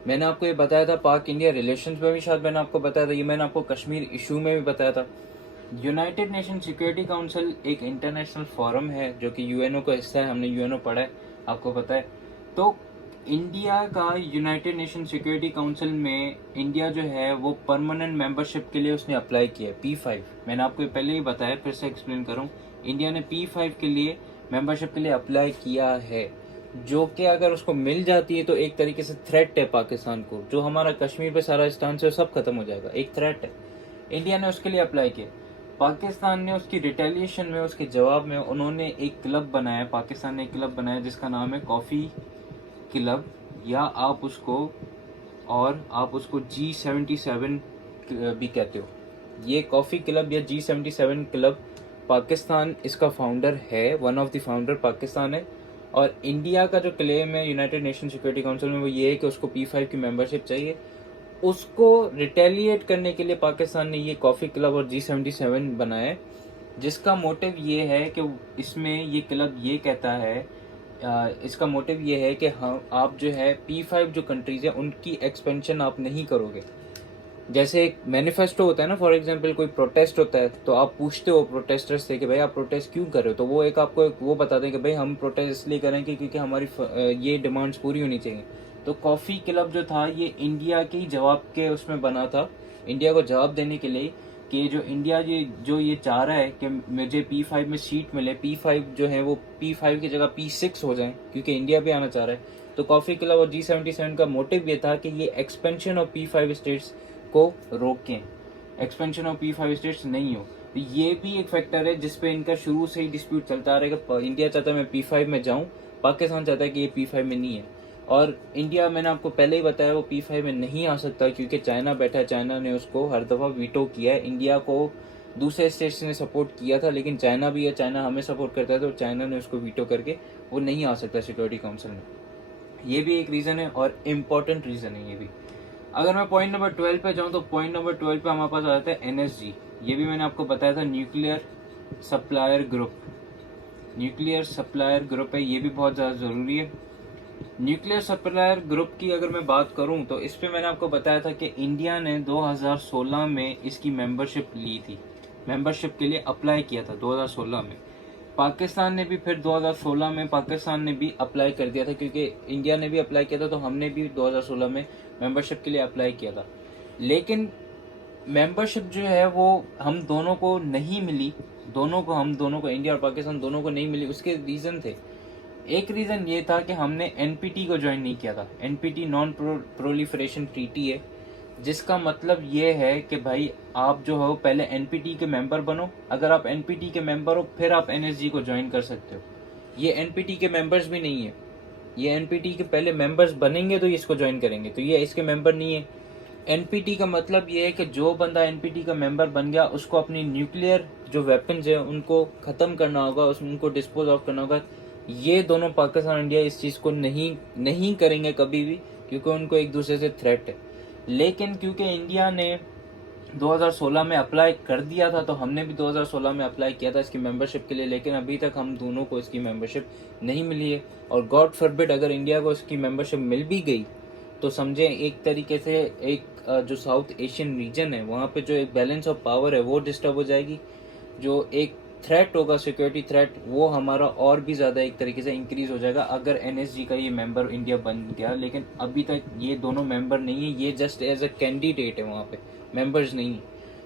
मैंने आपको ये बताया था, पाक इंडिया रिलेशंस में भी शायद मैंने आपको बताया था, ये मैंने आपको कश्मीर इशू में भी बताया था। यूनाइटेड नेशन सिक्योरिटी काउंसिल एक इंटरनेशनल फोरम है जो कि यूएनओ का हिस्सा है, हमने यूएनओ पढ़ा है, आपको पता है। तो इंडिया का यूनाइटेड नेशन सिक्योरिटी काउंसिल में इंडिया जो है वो परमानेंट मेंबरशिप के लिए उसने अप्लाई किया है, P5। मैंने आपको ये पहले ही बताया, फिर से एक्सप्लेन करूँ, इंडिया ने P5 के लिए मेंबरशिप के लिए अप्लाई किया है, जो कि अगर उसको मिल जाती है तो एक तरीके से थ्रेट है पाकिस्तान को, जो हमारा कश्मीर पे सारा स्टांस है सब खत्म हो जाएगा, एक थ्रेट है। इंडिया ने उसके लिए अप्लाई किया, पाकिस्तान ने उसकी रिटेलिएशन में, उसके जवाब में उन्होंने एक क्लब बनाया, पाकिस्तान ने एक क्लब बनाया जिसका नाम है कॉफ़ी क्लब, या आप उसको G77 भी कहते हो। ये कॉफ़ी क्लब या G77 क्लब, पाकिस्तान इसका फाउंडर है, one of the founder Pakistan है। और इंडिया का जो क्लेम है यूनाइटेड नेशन सिक्योरिटी काउंसिल में वो ये है कि उसको P5 की मेंबरशिप चाहिए। उसको रिटेलिएट करने के लिए पाकिस्तान ने ये कॉफ़ी क्लब और G77 बनाया है, जिसका मोटिव ये है कि इसमें ये क्लब ये कहता है, इसका मोटिव ये है कि हम आप जो है P5 जो कंट्रीज़ हैं उनकी एक्सपेंशन आप नहीं करोगे। जैसे एक मैनिफेस्टो होता है ना, फॉर एग्जांपल कोई प्रोटेस्ट होता है तो आप पूछते हो प्रोटेस्टर्स से कि भाई आप प्रोटेस्ट क्यों कर रहे हो, तो वो एक आपको वो बताते हैं कि भाई हम प्रोटेस्ट इसलिए करेंगे क्योंकि हमारी ये डिमांड्स पूरी होनी चाहिए। तो कॉफ़ी क्लब जो था ये इंडिया के ही जवाब के उसमें बना था, इंडिया को जवाब देने के लिए कि जो इंडिया ये चाह रहा है कि मुझे P5 में सीट मिले, P5 जो है वो P5 की जगह P6 हो जाए, क्योंकि इंडिया भी आना चाह रहा है। तो कॉफ़ी क्लब और G77 का मोटिव ये था कि ये एक्सपेंशन ऑफ P5 स्टेट्स को रोकें, एक्सपेंशन ऑफ P5 स्टेट्स नहीं हो। तो ये भी एक फैक्टर है जिसपे इनका शुरू से ही डिस्प्यूट चलता रहेगा। इंडिया चाहता है मैं P5 में जाऊं, पाकिस्तान चाहता है कि ये P5 में नहीं है। और इंडिया, मैंने आपको पहले ही बताया, वो P5 में नहीं आ सकता क्योंकि चाइना बैठा है, चाइना ने उसको हर दफ़ा वीटो किया है। इंडिया को दूसरे स्टेट्स ने सपोर्ट किया था, लेकिन चाइना भी है, चाइना हमें सपोर्ट करता है, तो चाइना ने उसको वीटो करके वो नहीं आ सकता सिक्योरिटी काउंसिल में। ये भी एक रीज़न है और इम्पॉर्टेंट रीज़न है ये भी। अगर मैं पॉइंट नंबर 12 पे जाऊँ तो पॉइंट नंबर 12 पे हमारे पास आ जाता है NSG। ये भी मैंने आपको बताया था, nuclear supplier group, nuclear supplier group है, ये भी बहुत ज़्यादा ज़रूरी है। न्यूक्लियर सप्लायर ग्रुप की अगर मैं बात करूं तो इस पे मैंने आपको बताया था कि इंडिया ने 2016 में इसकी मेंबरशिप ली थी, मेंबरशिप के लिए अप्लाई किया था 2016 में। पाकिस्तान ने भी फिर 2016 में पाकिस्तान ने भी अप्लाई कर दिया था, क्योंकि इंडिया ने भी अप्लाई किया था तो हमने भी 2016 में मेंबरशिप के लिए अप्लाई किया था। लेकिन मेंबरशिप जो है वो हम दोनों को नहीं मिली, हम दोनों को, इंडिया और पाकिस्तान दोनों को नहीं मिली। उसके रीज़न थे, एक रीज़न ये था कि हमने NPT को ज्वाइन नहीं किया था। NPT नॉन प्रोलिफरेशन ट्रीटी है, जिसका मतलब ये है कि भाई आप जो हो पहले NPT के मेंबर बनो, अगर आप NPT के मेंबर हो फिर आप NSG को ज्वाइन कर सकते हो। ये NPT के मेंबर्स भी नहीं है, ये NPT के पहले मेंबर्स बनेंगे तो इसको ज्वाइन करेंगे, तो ये इसके मेंबर नहीं है। NPT का मतलब ये है कि जो बंदा NPT का मेंबर बन गया उसको अपनी न्यूक्लियर जो वेपन्स है उनको ख़त्म करना होगा, उनको डिस्पोज ऑफ करना होगा। ये दोनों पाकिस्तान इंडिया इस चीज़ को नहीं करेंगे कभी भी, क्योंकि उनको एक दूसरे से थ्रेट है। लेकिन क्योंकि इंडिया ने 2016 में अप्लाई कर दिया था, तो हमने भी 2016 में अप्लाई किया था इसकी मेंबरशिप के लिए, लेकिन अभी तक हम दोनों को इसकी मेंबरशिप नहीं मिली है। और गॉड फॉरबिड अगर इंडिया को इसकी मेंबरशिप मिल भी गई तो समझे एक तरीके से एक जो साउथ एशियन रीजन है वहाँ पे जो एक बैलेंस ऑफ पावर है वो डिस्टर्ब हो जाएगी। जो एक थ्रेट होगा, सिक्योरिटी थ्रेट, वो हमारा और भी ज़्यादा एक तरीके से इंक्रीज हो जाएगा अगर एनएसजी का ये मेंबर इंडिया बन गया। लेकिन अभी तक ये दोनों मेंबर नहीं है, ये जस्ट एज अ कैंडिडेट है, वहाँ पे मेंबर्स नहीं है।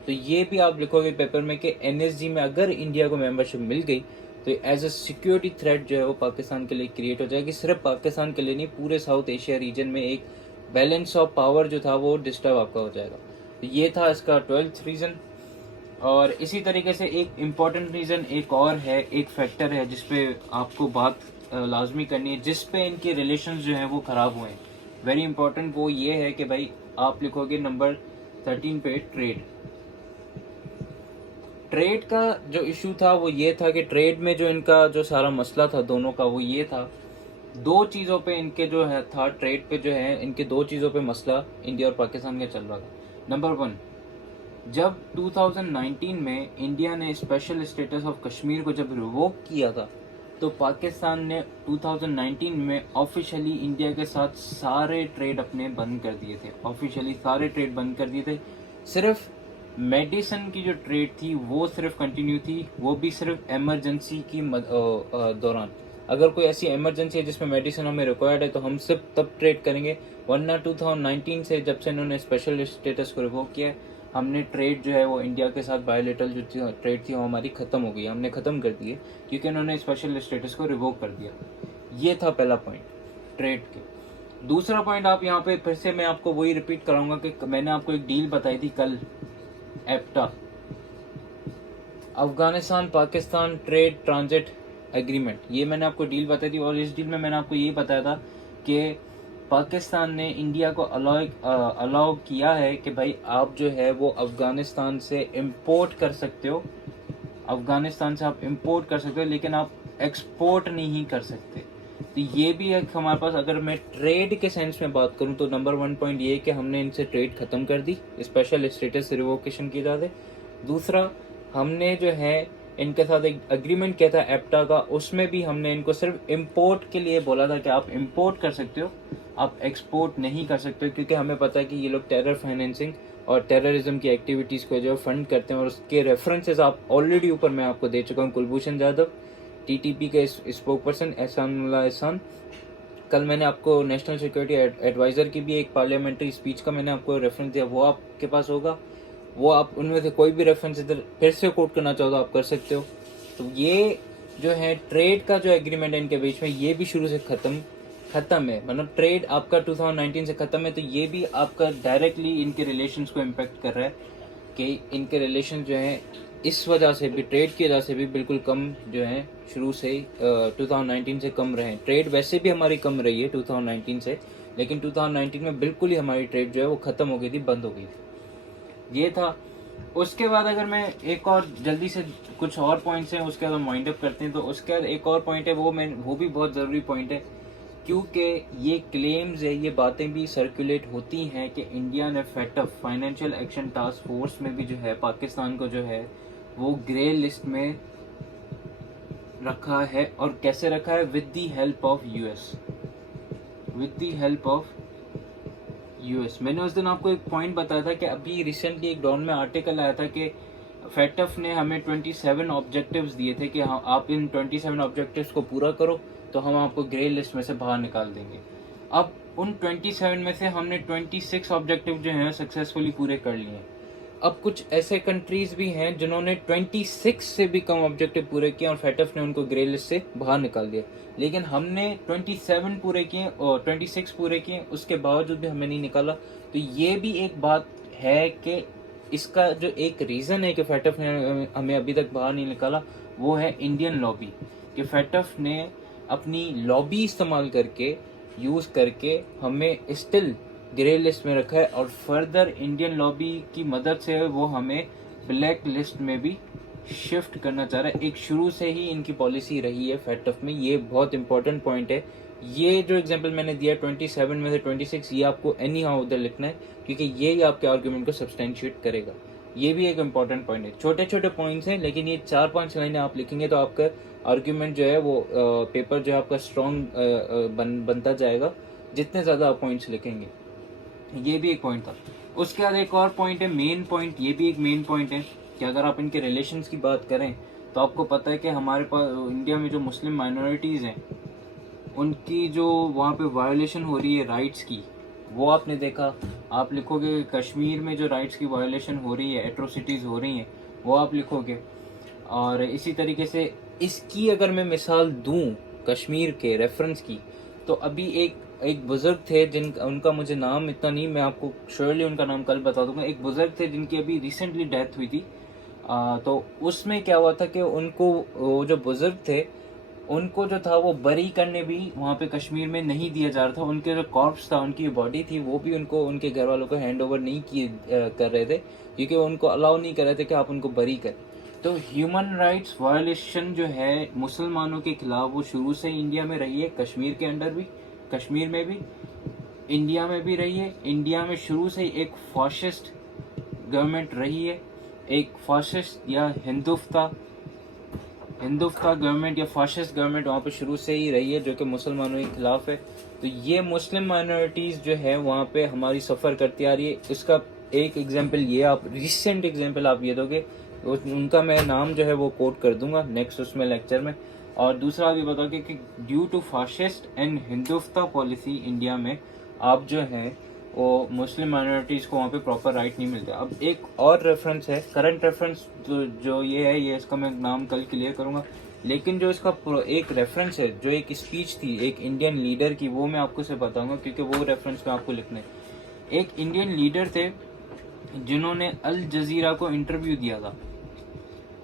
तो ये भी आप लिखोगे पेपर में कि एनएसजी में अगर इंडिया को मेंबरशिप मिल गई तो एज अ सिक्योरिटी थ्रेट जो है वो पाकिस्तान के लिए क्रिएट हो जाएगी। सिर्फ पाकिस्तान के लिए नहीं, पूरे साउथ एशिया रीजन में एक बैलेंस ऑफ पावर जो था वो डिस्टर्ब आपका हो जाएगा। तो ये था इसका 12th रीज़न। और इसी तरीके से एक इम्पॉर्टेंट रीज़न एक और है, एक फैक्टर है जिसपे आपको बात लाजमी करनी है, जिसपे इनके रिलेशंस जो हैं वो ख़राब हुए हैं, वेरी इंपॉर्टेंट। वो ये है कि भाई आप लिखोगे नंबर 13 पे ट्रेड। ट्रेड का जो इशू था वो ये था कि ट्रेड में जो इनका जो सारा मसला था दोनों का, वो ये था, दो चीज़ों पे इनके जो है था ट्रेड पे जो है इनके दो चीज़ों पे मसला इंडिया और पाकिस्तान का चल रहा था। नंबर 1, जब 2019 में इंडिया ने स्पेशल स्टेटस ऑफ कश्मीर को जब रिवोक किया था तो पाकिस्तान ने 2019 में ऑफिशियली इंडिया के साथ सारे ट्रेड अपने बंद कर दिए थे, ऑफिशियली सारे ट्रेड बंद कर दिए थे। सिर्फ मेडिसिन की जो ट्रेड थी वो सिर्फ कंटिन्यू थी, वो भी सिर्फ इमरजेंसी की दौरान। अगर कोई ऐसी इमरजेंसी है जिसमें मेडिसिन हमें रिक्वायर्ड है तो हम सिर्फ तब ट्रेड करेंगे, वरना 2019 से जब से इन्होंने स्पेशल स्टेटस को रिवोक किया हमने ट्रेड जो है वो इंडिया के साथ बायोलेटरल जो ट्रेड थी वो हमारी ख़त्म हो गई, हमने ख़त्म कर दी है क्योंकि इन्होंने स्पेशल स्टेटस को रिवोक कर दिया। ये था पहला पॉइंट ट्रेड के। दूसरा पॉइंट आप यहाँ पे फिर से मैं आपको वही रिपीट कराऊंगा कि मैंने आपको एक डील बताई थी कल, APTTA, Afghanistan Pakistan trade transit agreement, ये मैंने आपको डील बताई थी। और इस डील में मैंने आपको ये बताया था कि पाकिस्तान ने इंडिया को अलाउ किया है कि भाई आप जो है वो अफगानिस्तान से इंपोर्ट कर सकते हो, अफगानिस्तान से आप इंपोर्ट कर सकते हो लेकिन आप एक्सपोर्ट नहीं कर सकते। तो ये भी है हमारे पास। अगर मैं ट्रेड के सेंस में बात करूं तो नंबर 1 पॉइंट ये है कि हमने इनसे ट्रेड ख़त्म कर दी, स्पेशल स्टेटस रिवोकेशन की वजह से। दूसरा, हमने जो है इनके साथ एक एग्रीमेंट किया था एप्टा का, उसमें भी हमने इनको सिर्फ इंपोर्ट के लिए बोला था कि आप इंपोर्ट कर सकते हो, आप एक्सपोर्ट नहीं कर सकते, क्योंकि हमें पता है कि ये लोग टेरर फाइनेंसिंग और टेररिज्म की एक्टिविटीज़ को जो फंड करते हैं। और उसके रेफरेंसेस आप ऑलरेडी ऊपर मैं आपको दे चुका हूँ। कुलभूषण जाधव, टीटीपी के स्पोक पर्सन एहसान, कल मैंने आपको नेशनल सिक्योरिटी एडवाइज़र की भी एक पार्लियामेंट्री स्पीच का मैंने आपको रेफरेंस दिया, वो आपके पास होगा। वो आप उनमें से कोई भी रेफरेंस इधर फिर से कोट करना चाहो तो आप कर सकते हो। तो ये जो है ट्रेड का जो एग्रीमेंट है इनके बीच में, ये भी शुरू से ख़त्म है, मतलब ट्रेड आपका 2019 से ख़त्म है। तो ये भी आपका डायरेक्टली इनके रिलेशंस को इम्पेक्ट कर रहा है कि इनके रिलेशन जो है इस वजह से भी, ट्रेड की वजह से भी बिल्कुल कम जो है शुरू से 2019 से कम रहे। ट्रेड वैसे भी हमारी कम रही है 2019 से, लेकिन 2019 में बिल्कुल ही हमारी ट्रेड जो है वो ख़त्म हो गई थी, बंद हो गई थी। ये था। उसके बाद अगर मैं एक और जल्दी से कुछ और पॉइंट्स हैं उसके बाद हम वाइंड अप करते हैं, तो उसके बाद एक और पॉइंट है वो भी बहुत ज़रूरी पॉइंट है, क्योंकि ये क्लेम्स है, ये बातें भी सर्कुलेट होती हैं कि इंडिया ने FATF financial action task force में भी जो है पाकिस्तान को जो है वो ग्रे लिस्ट में रखा है। और कैसे रखा है? With the help of US, with the help of US. मैंने उस दिन आपको एक पॉइंट बताया था कि अभी रिसेंटली एक डॉन में आर्टिकल आया था कि FATF ने हमें 27 ऑब्जेक्टिव्स दिए थे कि हाँ आप इन 27 ऑब्जेक्टिव्स को पूरा करो तो हम आपको ग्रे लिस्ट में से बाहर निकाल देंगे। अब उन 27 में से हमने 26 ऑब्जेक्टिव जो हैं सक्सेसफुली पूरे कर लिए हैं। अब कुछ ऐसे कंट्रीज भी हैं जिन्होंने 26 से भी कम ऑब्जेक्टिव पूरे किए और FATF ने उनको ग्रे लिस्ट से बाहर निकाल दिया, लेकिन हमने 27 पूरे किए और 26 पूरे किए, उसके बावजूद भी हमें नहीं निकाला। तो ये भी एक बात है कि इसका जो एक रीज़न है कि FATF ने हमें अभी तक बाहर नहीं निकाला, वो है इंडियन लॉबी, कि FATF ने अपनी लॉबी इस्तेमाल करके, यूज़ करके हमें स्टिल ग्रे लिस्ट में रखा है और फर्दर इंडियन लॉबी की मदद से वो हमें ब्लैक लिस्ट में भी शिफ्ट करना चाह रहा है। एक शुरू से ही इनकी पॉलिसी रही है FATF में, ये बहुत इंपॉर्टेंट पॉइंट है। ये जो एग्जांपल मैंने दिया 27 में से 26, ये आपको एनी हाउ उधर लिखना है क्योंकि ये ही आपके आर्ग्यूमेंट को सब्सटेंशिएट करेगा। ये भी एक इम्पॉर्टेंट पॉइंट है। छोटे छोटे पॉइंट्स हैं लेकिन ये 4-5 लाइनें आप लिखेंगे तो आपका आर्ग्यूमेंट जो है वो पेपर जो है आपका स्ट्रॉन्ग बनता जाएगा जितने ज़्यादा आप पॉइंट्स लिखेंगे। ये भी एक पॉइंट था। उसके बाद एक और पॉइंट है, मेन पॉइंट, ये भी एक मेन पॉइंट है कि अगर आप इनके रिलेशंस की बात करें तो आपको पता है कि हमारे पास इंडिया में जो मुस्लिम माइनॉरिटीज़ हैं उनकी जो वहाँ पे वायोलेशन हो रही है राइट्स की, वो आपने देखा। आप लिखोगे कश्मीर में जो राइट्स की वायोलेशन हो रही है, एट्रोसिटीज़ हो रही हैं, वो आप लिखोगे। और इसी तरीके से इसकी अगर मैं मिसाल दूं कश्मीर के रेफरेंस की, तो अभी एक बुज़ुर्ग थे उनका मुझे नाम इतना नहीं, मैं आपको श्योरली उनका नाम कल बता दूंगा। एक बुज़ुर्ग थे जिनकी अभी रिसेंटली डेथ हुई थी। तो उसमें क्या हुआ था कि उनको, वो जो बुज़ुर्ग थे उनको जो था वो बरी करने भी वहाँ पे कश्मीर में नहीं दिया जा रहा था। उनके जो कॉर्प्स था, उनकी बॉडी थी, वो भी उनको उनके घर वालों को हैंड ओवर नहीं किए कर रहे थे, क्योंकि उनको अलाउ नहीं कर रहे थे कि आप उनको बरी करें। तो ह्यूमन राइट्स वायोलेशन जो है मुसलमानों के खिलाफ, वो शुरू से इंडिया में रही है, कश्मीर के अंडर भी, कश्मीर में भी, इंडिया में भी रही है। इंडिया में शुरू से एक फाशिस्ट गवर्नमेंट रही है, एक फाशिस्ट या हिंदुफ्ता गवर्नमेंट या फाशिस्ट गवर्नमेंट वहाँ पे शुरू से ही रही है, जो कि मुसलमानों के खिलाफ है। तो ये मुस्लिम माइनॉरिटीज़ जो है वहाँ पे हमारी सफ़र करती आ रही है। इसका एक एग्जांपल ये, आप रिसेंट एग्जांपल आप ये दोगे, उनका मैं नाम जो है वो कोट कर दूंगा नेक्स्ट उसमें लेक्चर में। और दूसरा भी बताओगे कि ड्यू टू फाशिस्ट एंड हिंदुस्ता पॉलिसी इंडिया में आप जो है वो मुस्लिम माइनॉरिटीज़ को वहाँ पे प्रॉपर राइट नहीं मिलते। अब एक और रेफरेंस है, करंट रेफरेंस जो ये है, ये इसका मैं नाम कल क्लियर करूँगा, लेकिन जो इसका एक रेफरेंस है, जो एक स्पीच थी एक इंडियन लीडर की, वो मैं आपको से बताऊँगा, क्योंकि वो रेफरेंस में आपको लिखना है। एक इंडियन लीडर थे जिन्होंने अल जजीरा को इंटरव्यू दिया था।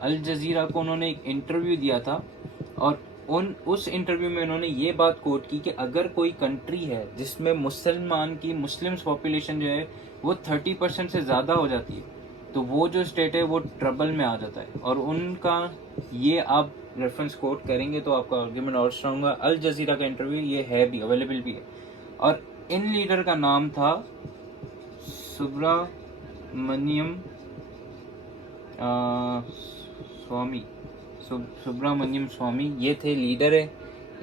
अल जजीरा को उन्होंने एक इंटरव्यू दिया था, और उस इंटरव्यू में उन्होंने ये बात कोट की कि अगर कोई कंट्री है जिसमें मुस्लिम्स पॉपुलेशन जो है वो 30% से ज़्यादा हो जाती है, तो वो जो स्टेट है वो ट्रबल में आ जाता है। और उनका ये आप रेफरेंस कोट करेंगे तो आपका आर्ग्यूमेंट और स्ट्रांग होगा। अल जजीरा का इंटरव्यू ये है भी, अवेलेबल भी है। और इन लीडर का नाम था सुब्रमण्यम स्वामी। ये थे लीडर है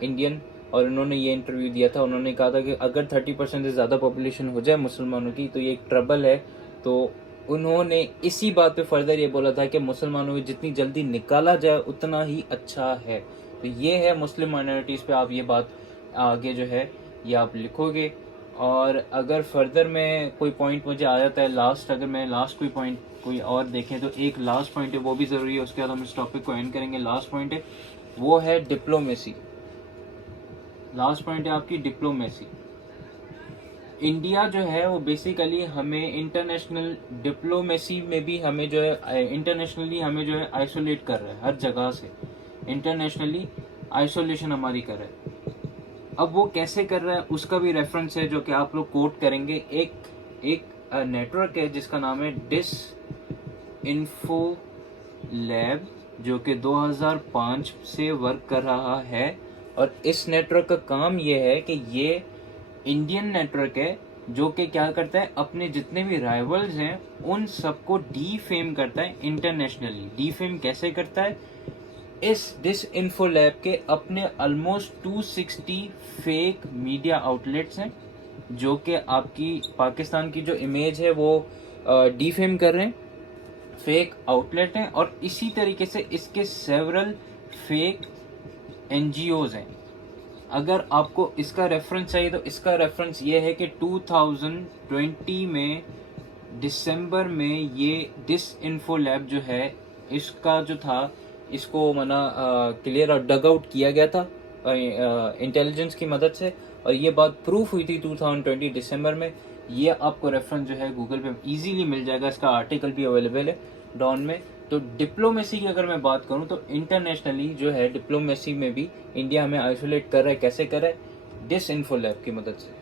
इंडियन, और उन्होंने ये इंटरव्यू दिया था। उन्होंने कहा था कि अगर 30% से ज़्यादा पॉपुलेशन हो जाए मुसलमानों की तो ये एक ट्रबल है। तो उन्होंने इसी बात पे फर्दर ये बोला था कि मुसलमानों को जितनी जल्दी निकाला जाए उतना ही अच्छा है। तो ये है मुस्लिम माइनॉरिटीज़ पे आप ये बात आगे जो है ये आप लिखोगे। और अगर फर्दर में कोई पॉइंट मुझे आ जाता है लास्ट, अगर मैं लास्ट कोई पॉइंट कोई और देखें तो एक लास्ट पॉइंट है, वो भी ज़रूरी है, उसके बाद हम इस टॉपिक को एंड करेंगे। लास्ट पॉइंट है वो है डिप्लोमेसी। लास्ट पॉइंट है आपकी डिप्लोमेसी। इंडिया जो है वो बेसिकली हमें इंटरनेशनल डिप्लोमेसी में भी हमें जो है इंटरनेशनली हमें जो है आइसोलेट कर रहा है, हर जगह से इंटरनेशनली आइसोलेशन हमारी कर रहा है। अब वो कैसे कर रहा है उसका भी रेफरेंस है जो कि आप लोग कोट करेंगे। एक नेटवर्क है जिसका नाम है डिस इन्फो लैब, जो कि 2005 से वर्क कर रहा है। और इस नेटवर्क का काम ये है कि ये इंडियन नेटवर्क है जो कि क्या करता है, अपने जितने भी राइवल्स हैं उन सबको डीफेम करता है इंटरनेशनली। डीफेम कैसे करता है, इस डिस इन्फो लैब के अपने ऑलमोस्ट 260 फेक मीडिया आउटलेट्स हैं जो कि आपकी पाकिस्तान की जो इमेज है वो डीफेम कर रहे हैं, फेक आउटलेट हैं। और इसी तरीके से इसके सेवरल फेक एनजीओज हैं। अगर आपको इसका रेफरेंस चाहिए तो इसका रेफरेंस ये है कि 2020 में दिसंबर में ये डिस इन्फो लैब जो है इसका जो था इसको क्लियर और डग आउट किया गया था इंटेलिजेंस की मदद से, और ये बात प्रूफ हुई थी 2020 दिसंबर में। ये आपको रेफरेंस जो है गूगल पे इजीली मिल जाएगा, इसका आर्टिकल भी अवेलेबल है डॉन में। तो डिप्लोमेसी की अगर मैं बात करूं तो इंटरनेशनली जो है डिप्लोमेसी में भी इंडिया हमें आइसोलेट कर रहा है। कैसे कर रहा है, डिस इन्फो लैब की मदद से।